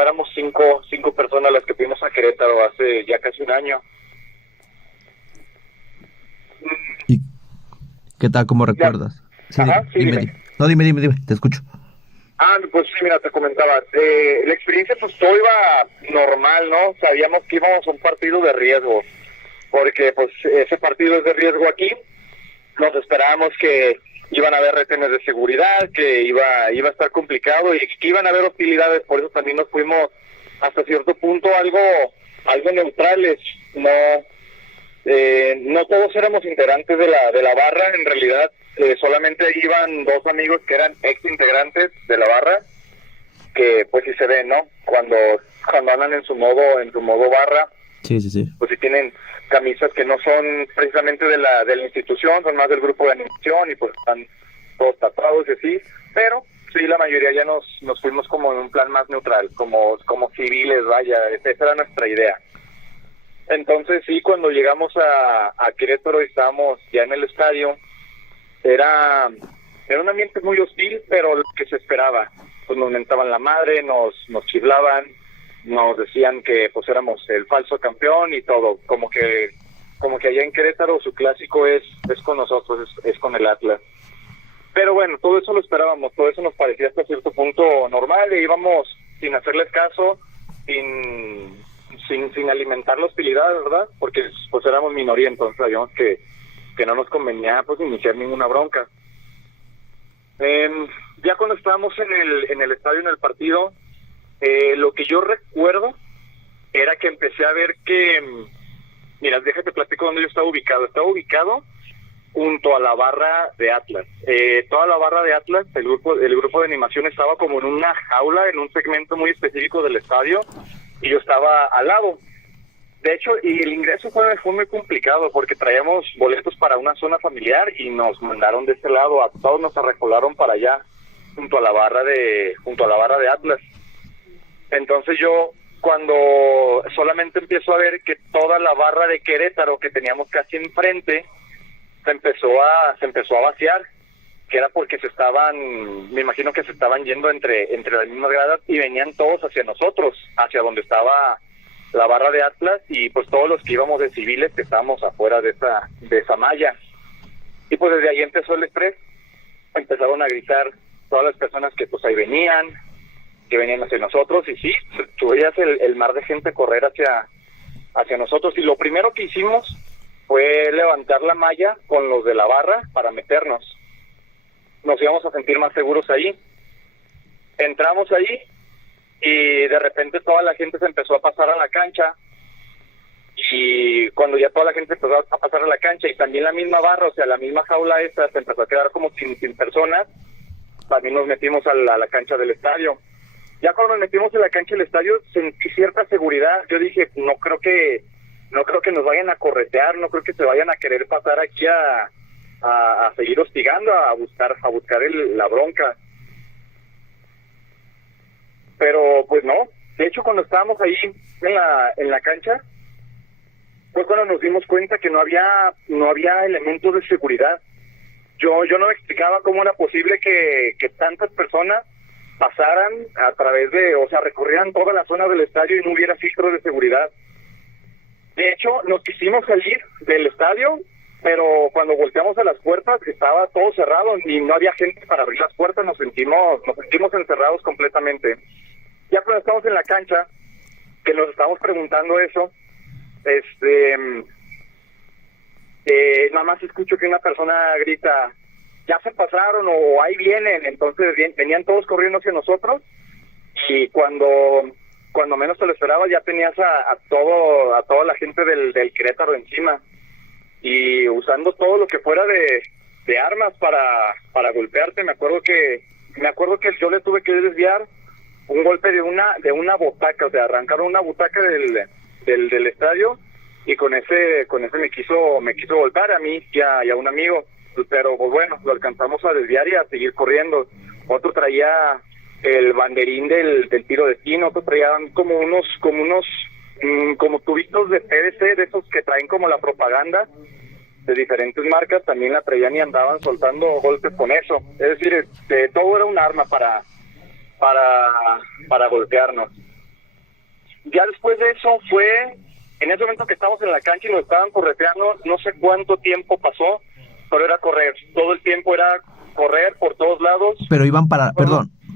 éramos cinco personas las que fuimos a Querétaro hace ya casi un año. ¿Y qué tal? ¿Cómo recuerdas? Sí, Ajá, sí, dime, dime. dime. No, dime, te escucho. Pues sí, mira, te comentaba, la experiencia pues todo iba normal, ¿no? Sabíamos que íbamos a un partido de riesgo, porque pues ese partido es de riesgo aquí. Nos esperábamos que iban a haber retenes de seguridad, que iba a estar complicado y que iban a haber hostilidades, por eso también nos fuimos hasta cierto punto algo neutrales. No todos éramos integrantes de la barra, en realidad solamente iban dos amigos que eran ex integrantes de la barra, que pues sí se ven, ¿no? Cuando andan en su modo barra, Sí, sí, sí. pues sí tienen camisas que no son precisamente de la institución, son más del grupo de animación y pues están todos tatuados y así, pero sí, la mayoría ya nos fuimos como en un plan más neutral, como civiles, vaya, esa era nuestra idea. Entonces sí, cuando llegamos a Querétaro y estábamos ya en el estadio, era un ambiente muy hostil, pero lo que se esperaba, pues nos mentaban la madre, nos chiflaban, nos decían que pues éramos el falso campeón y todo, como que allá en Querétaro su clásico es con nosotros, es con el Atlas. Pero bueno, todo eso lo esperábamos, todo eso nos parecía hasta cierto punto normal e íbamos sin hacerles caso, sin alimentar la hostilidad, ¿verdad? Porque pues éramos minoría, entonces sabíamos que no nos convenía pues iniciar ninguna bronca. Ya cuando estábamos en el estadio, en el partido, lo que yo recuerdo era que empecé a ver que, mira, déjate platico dónde yo estaba ubicado. Estaba ubicado junto a la barra de Atlas. Toda la barra de Atlas, el grupo de animación estaba como en una jaula, en un segmento muy específico del estadio, y yo estaba al lado. De hecho, y el ingreso fue muy complicado porque traíamos boletos para una zona familiar y nos mandaron de ese lado, a todos nos arrecolaron para allá, junto a la barra de Atlas. Entonces yo, cuando solamente empiezo a ver que toda la barra de Querétaro que teníamos casi enfrente se empezó a vaciar, que era porque me imagino que se estaban yendo entre las mismas gradas y venían todos hacia nosotros, hacia donde estaba la barra de Atlas, y pues todos los que íbamos de civiles que estábamos afuera de esa malla. Y pues desde ahí empezó el estrés, empezaron a gritar todas las personas que pues ahí venían hacia nosotros, y sí, tú veías el mar de gente correr hacia nosotros, y lo primero que hicimos fue levantar la malla con los de la barra para meternos. Nos íbamos a sentir más seguros ahí. Entramos ahí y de repente toda la gente se empezó a pasar a la cancha, y cuando ya toda la gente empezó a pasar a la cancha y también la misma barra, o sea, la misma jaula esta se empezó a quedar como sin personas, también nos metimos a la cancha del estadio. Ya cuando nos metimos en la cancha del estadio sentí cierta seguridad. Yo dije, no creo que nos vayan a corretear, no creo que se vayan a querer pasar aquí a seguir hostigando, a buscar la bronca. Pero pues no. De hecho, cuando estábamos ahí en la cancha, fue cuando nos dimos cuenta que no había elementos de seguridad. Yo no me explicaba cómo era posible que tantas personas pasaran a través recorrieran toda la zona del estadio y no hubiera filtros de seguridad. De hecho, nos quisimos salir del estadio, pero cuando volteamos a las puertas estaba todo cerrado y no había gente para abrir las puertas. Nos sentimos encerrados completamente. Ya cuando estamos en la cancha, que nos estamos preguntando eso, nada más escucho que una persona grita, ya se pasaron o ahí vienen. Entonces venían todos corriendo hacia nosotros, y cuando menos te lo esperabas ya tenías a toda la gente del Querétaro encima, y usando todo lo que fuera de armas para golpearte. Me acuerdo que yo le tuve que desviar un golpe de una butaca, o sea, arrancaron una butaca del estadio, y con ese me quiso golpear a mí y a un amigo, pero pues bueno, lo alcanzamos a desviar y a seguir corriendo. Otro traía el banderín del tiro de esquina, otro traían como unos como tubitos de PVC, de esos que traen como la propaganda de diferentes marcas, también la traían y andaban soltando golpes con eso. Es decir, todo era un arma para para golpearnos. Ya después de eso fue, en ese momento que estábamos en la cancha y nos estaban correteando, no sé cuánto tiempo pasó, pero era correr, todo el tiempo era correr por todos lados. Pero iban para,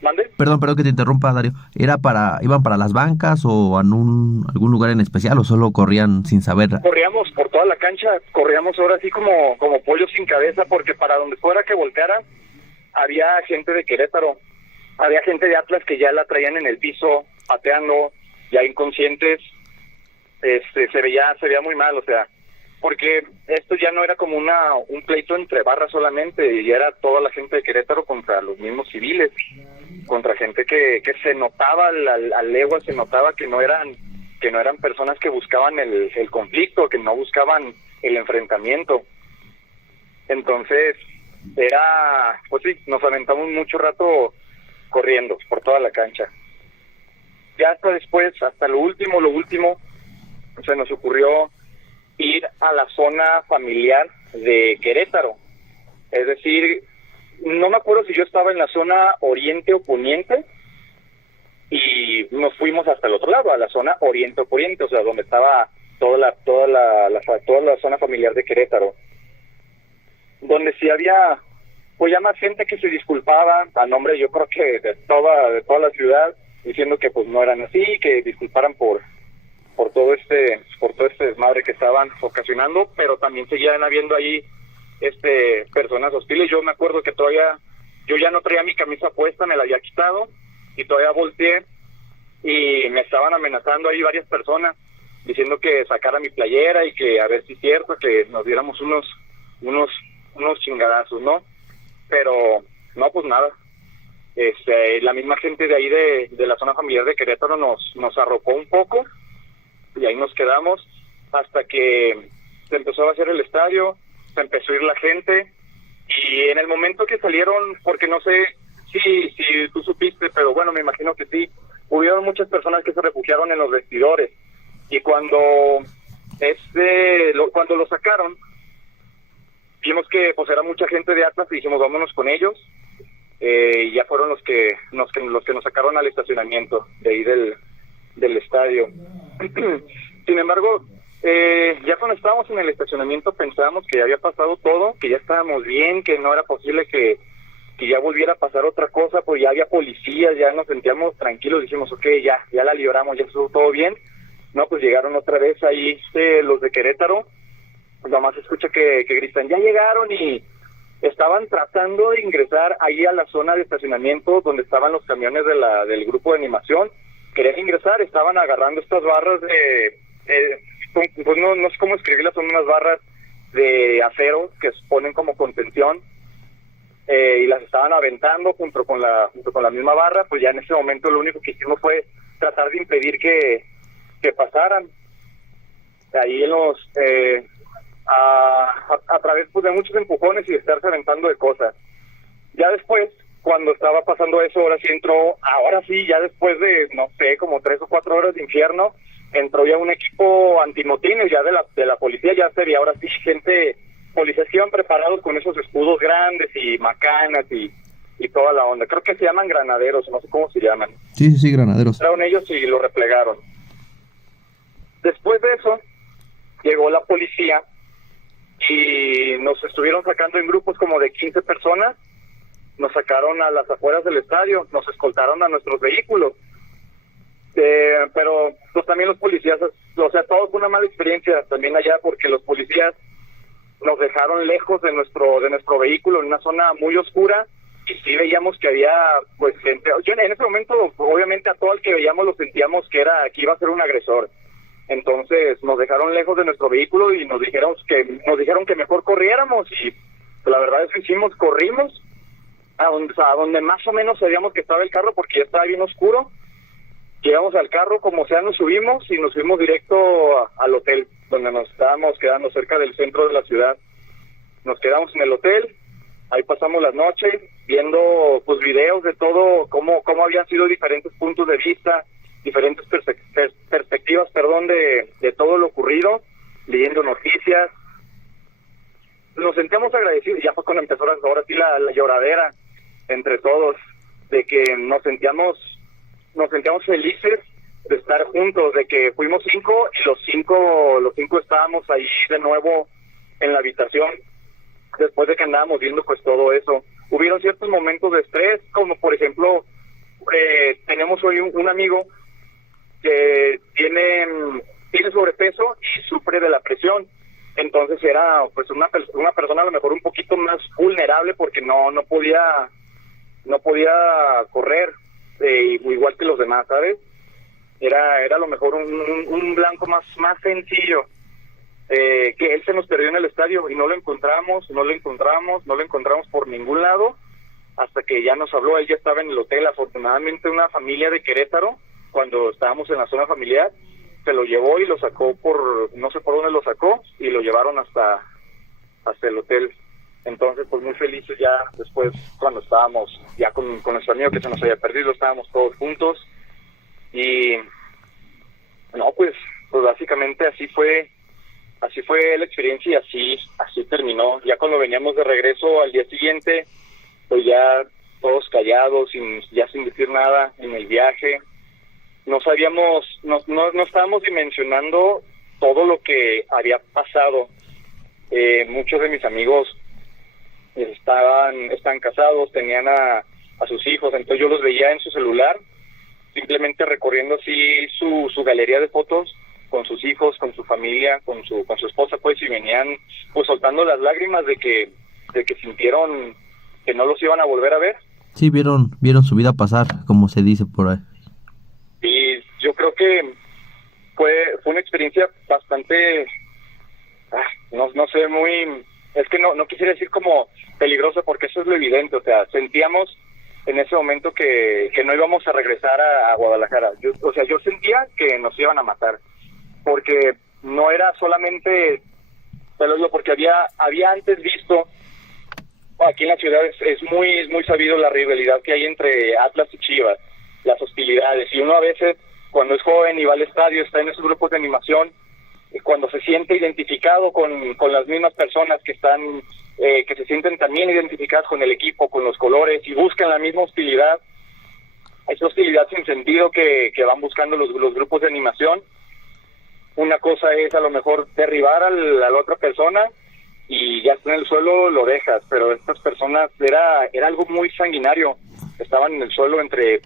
¿Mande? Perdón que te interrumpa, Darío. ¿Iban para las bancas o a algún lugar en especial o solo corrían sin saber? Corríamos por toda la cancha, corríamos ahora así como pollos sin cabeza, porque para donde fuera que volteara, había gente de Querétaro, había gente de Atlas que ya la traían en el piso, pateando, ya inconscientes. Se veía muy mal, o sea, porque esto ya no era como un pleito entre barras solamente, ya era toda la gente de Querétaro contra los mismos civiles, contra gente que se notaba a legua, se notaba que no eran personas que buscaban el conflicto, que no buscaban el enfrentamiento. Entonces pues sí, nos aventamos mucho rato corriendo por toda la cancha. Ya hasta después, hasta lo último, se nos ocurrió ir a la zona familiar de Querétaro. Es decir, no me acuerdo si yo estaba en la zona oriente o poniente, y nos fuimos hasta el otro lado, a la zona oriente o poniente, o sea, donde estaba toda la zona familiar de Querétaro, donde sí había pues ya más gente que se disculpaba a nombre, yo creo que de toda la ciudad, diciendo que pues no eran así, que disculparan por todo este desmadre que estaban ocasionando, pero también seguían habiendo ahí personas hostiles. Yo me acuerdo que todavía yo ya no traía mi camisa puesta, me la había quitado y todavía volteé y me estaban amenazando ahí varias personas diciendo que sacara mi playera y que a ver si es cierto que nos diéramos unos chingadazos, ¿no? Pero no, pues nada. La misma gente de ahí de la zona familiar de Querétaro nos arropó un poco y ahí nos quedamos hasta que se empezó a vaciar el estadio, se empezó a ir la gente, y en el momento que salieron, porque no sé si tú supiste, pero bueno, me imagino que sí, hubieron muchas personas que se refugiaron en los vestidores, y cuando lo sacaron, vimos que pues era mucha gente de Atlas y dijimos vámonos con ellos, y ya fueron los que nos sacaron al estacionamiento de ahí del estadio. Sin embargo, ya cuando estábamos en el estacionamiento pensábamos que ya había pasado todo, que ya estábamos bien, que no era posible que ya volviera a pasar otra cosa, pues ya había policías, ya nos sentíamos tranquilos, dijimos ok, ya la libramos, ya estuvo todo bien. No, pues llegaron otra vez ahí los de Querétaro, nomás se escucha que gritan, ya llegaron, y estaban tratando de ingresar ahí a la zona de estacionamiento donde estaban los camiones del grupo de animación. Querían ingresar, estaban agarrando estas barras pues no sé cómo escribirlas, son unas barras de acero que se ponen como contención, y las estaban aventando junto con la misma barra. Pues ya en ese momento lo único que hicimos fue tratar de impedir que pasaran. Ahí a través pues, de muchos empujones y de estarse aventando de cosas. Ya después, cuando estaba pasando eso, ahora sí, ya después de, no sé, como 3 o 4 horas de infierno, entró ya un equipo antimotines ya de la policía, ya se veía ahora sí policías que iban preparados con esos escudos grandes y macanas y toda la onda. Creo que se llaman granaderos, no sé cómo se llaman. Sí, granaderos. Entraron ellos y lo replegaron. Después de eso, llegó la policía y nos estuvieron sacando en grupos como de 15 personas, nos sacaron a las afueras del estadio, nos escoltaron a nuestros vehículos. Pero pues también los policías, o sea, todo fue una mala experiencia también allá, porque los policías nos dejaron lejos de nuestro vehículo en una zona muy oscura, y sí veíamos que había pues gente. Yo en ese momento obviamente a todo el que veíamos lo sentíamos que iba a ser un agresor. Entonces nos dejaron lejos de nuestro vehículo y nos dijeron que mejor corriéramos, y pues, la verdad es que hicimos, corrimos a donde más o menos sabíamos que estaba el carro, porque ya estaba bien oscuro. Llegamos al carro, como sea nos subimos directo al hotel, donde nos estábamos quedando cerca del centro de la ciudad. Nos quedamos en el hotel, ahí pasamos las noches viendo pues videos de todo, cómo habían sido diferentes puntos de vista, diferentes perspectivas, de todo lo ocurrido, leyendo noticias. Nos sentíamos agradecidos, y ya fue cuando empezó ahora sí la lloradera entre todos. de que nos sentíamos felices de estar juntos, de que fuimos 5 y los cinco estábamos ahí de nuevo en la habitación después de que andábamos viendo pues todo eso. Hubieron ciertos momentos de estrés, como por ejemplo, tenemos hoy un amigo que tiene sobrepeso y sufre de la presión. Entonces era pues una persona a lo mejor un poquito más vulnerable porque no podía correr igual que los demás, ¿sabes? Era a lo mejor un blanco más sencillo, que él se nos perdió en el estadio y no lo encontramos por ningún lado hasta que ya nos habló. Él ya estaba en el hotel. Afortunadamente una familia de Querétaro, cuando estábamos en la zona familiar, se lo llevó y lo sacó no sé por dónde lo sacó, y lo llevaron hasta el hotel. Entonces pues muy felices ya después, cuando estábamos ya con nuestro amigo que se nos había perdido, estábamos todos juntos. Y no, pues básicamente así fue la experiencia y así terminó. Ya cuando veníamos de regreso al día siguiente, pues ya todos callados, sin decir nada en el viaje. No estábamos dimensionando todo lo que había pasado. Muchos de mis amigos están casados, tenían a sus hijos, entonces yo los veía en su celular, simplemente recorriendo así su galería de fotos con sus hijos, con su familia, con su esposa, pues, y venían pues soltando las lágrimas de que sintieron que no los iban a volver a ver. Sí, vieron su vida pasar, como se dice por ahí. Y yo creo que fue una experiencia bastante, no sé, muy, es que no quisiera decir como peligrosa, porque eso es lo evidente. O sea, sentíamos en ese momento que no íbamos a regresar a Guadalajara. Yo sentía que nos iban a matar, porque no era solamente, porque había antes visto, aquí en la ciudad es muy sabido la rivalidad que hay entre Atlas y Chivas, las hostilidades, y uno a veces cuando es joven y va al estadio, está en esos grupos de animación, cuando se siente identificado con las mismas personas que están, que se sienten también identificadas con el equipo, con los colores, y buscan la misma hostilidad, esa hostilidad sin sentido que van buscando los grupos de animación. Una cosa es a lo mejor derribar a la otra persona y ya está en el suelo, lo dejas, pero estas personas era algo muy sanguinario. Estaban en el suelo entre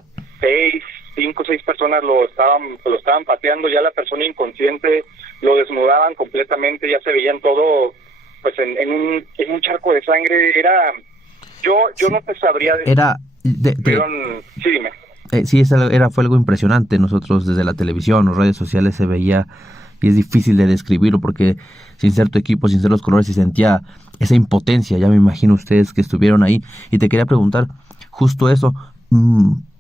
5 o 6 personas, lo estaban pateando, ya la persona inconsciente, lo desnudaban completamente, ya se veían todo pues en un charco de sangre. Yo no te sabría decir. Sí, dime. Sí, fue algo impresionante. Nosotros desde la televisión o redes sociales se veía, y es difícil de describirlo porque sin ser tu equipo, sin ser los colores, se sentía esa impotencia. Ya me imagino ustedes que estuvieron ahí, y te quería preguntar justo eso.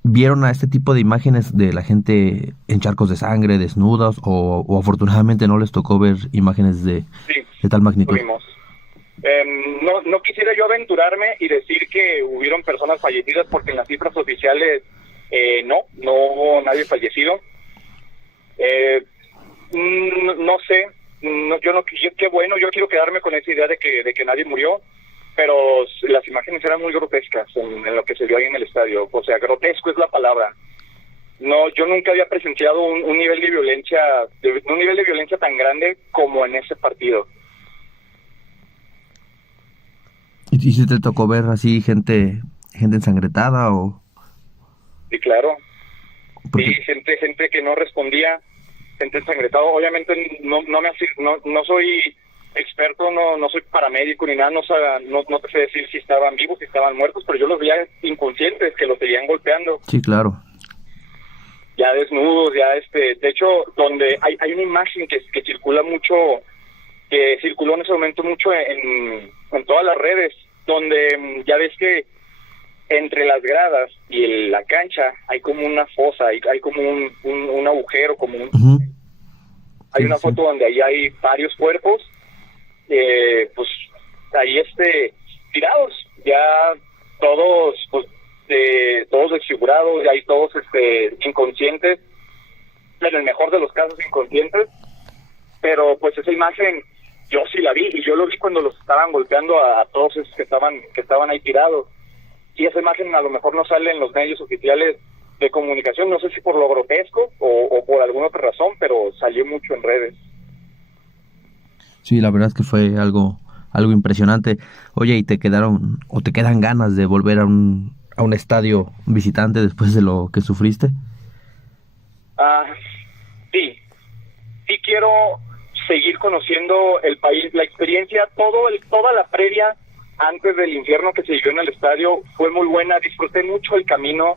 ¿Vieron a este tipo de imágenes de la gente en charcos de sangre, desnudos, o afortunadamente no les tocó ver imágenes de tal magnitud? Tuvimos. No quisiera yo aventurarme y decir que hubieron personas fallecidas, porque en las cifras oficiales no hubo nadie fallecido. No sé, qué bueno, yo quiero quedarme con esa idea de que nadie murió, pero las imágenes eran muy grotescas en lo que se vio ahí en el estadio. O sea, grotesco es la palabra. No, yo nunca había presenciado un nivel de violencia tan grande como en ese partido. ¿Y si te tocó ver así gente ensangrentada o...? Sí, claro. Porque... Sí, gente que no respondía, gente ensangrentada. Obviamente no soy experto, no soy paramédico ni nada, no te sé decir si estaban vivos, si estaban muertos, pero yo los veía inconscientes, que los seguían golpeando. Sí, claro. Ya desnudos, de hecho, donde hay una imagen que circula mucho, que circuló en ese momento mucho en todas las redes, donde ya ves que entre las gradas y la cancha hay como una fosa, hay como un agujero, como un... Uh-huh. Hay una foto donde ahí hay varios cuerpos, pues ahí tirados, ya todos pues todos desfigurados, ya hay todos inconscientes, en el mejor de los casos inconscientes, pero pues esa imagen yo sí la vi, y yo lo vi cuando los estaban golpeando a todos esos que estaban ahí tirados. y esa imagen a lo mejor no sale en los medios oficiales de comunicación, no sé si por lo grotesco o por alguna otra razón, pero salió mucho en redes. Sí, la verdad es que fue algo impresionante. Oye, ¿y te quedan ganas de volver a un estadio visitante después de lo que sufriste? Sí, sí quiero seguir conociendo el país, la experiencia, toda la previa antes del infierno que se vivió en el estadio fue muy buena, disfruté mucho el camino,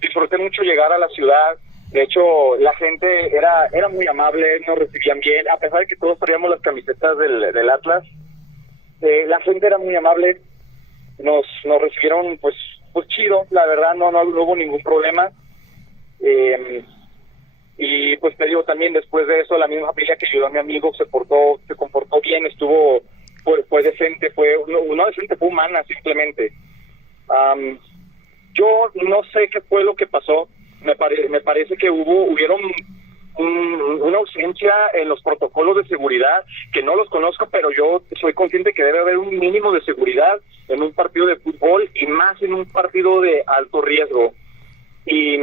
disfruté mucho llegar a la ciudad. De hecho, la gente era muy amable, nos recibían bien, a pesar de que todos traíamos las camisetas del Atlas. La gente era muy amable, nos recibieron pues chido, la verdad, no hubo ningún problema. Y pues te digo, también después de eso, la misma familia que ayudó a mi amigo se comportó bien, fue decente, no decente, fue humana simplemente. Yo no sé qué fue lo que pasó, me parece que hubieron una ausencia en los protocolos de seguridad, que no los conozco, pero yo soy consciente que debe haber un mínimo de seguridad en un partido de fútbol y más en un partido de alto riesgo. Y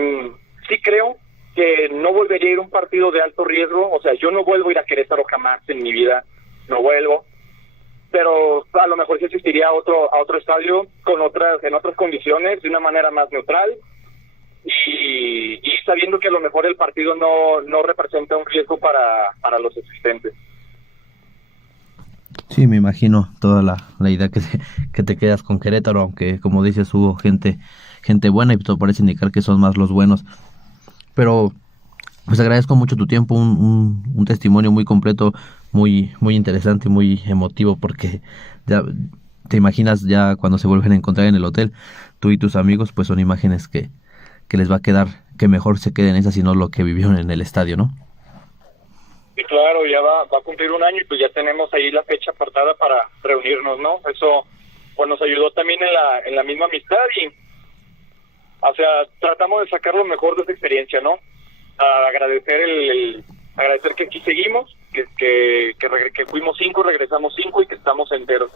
sí creo que no volvería a ir a un partido de alto riesgo, o sea, yo no vuelvo a ir a Querétaro jamás en mi vida, no vuelvo, pero a lo mejor sí asistiría a otro estadio en otras condiciones, de una manera más neutral, y sabiendo que a lo mejor el partido no representa un riesgo para los asistentes. Sí, me imagino toda la idea que te quedas con Querétaro, aunque como dices hubo gente buena y todo parece indicar que son más los buenos. Pero pues agradezco mucho tu tiempo, un testimonio muy completo, muy interesante y muy emotivo, porque ya te imaginas ya cuando se vuelven a encontrar en el hotel, tú y tus amigos, pues son imágenes que les va a quedar, que mejor se queden esas y no lo que vivieron en el estadio, ¿no? Sí, claro, ya va a cumplir un año y pues ya tenemos ahí la fecha apartada para reunirnos, ¿no? Eso pues nos ayudó también en la misma amistad y, o sea, tratamos de sacar lo mejor de esa experiencia, ¿no? Agradecer que aquí seguimos, que fuimos 5, regresamos 5 y que estamos enteros.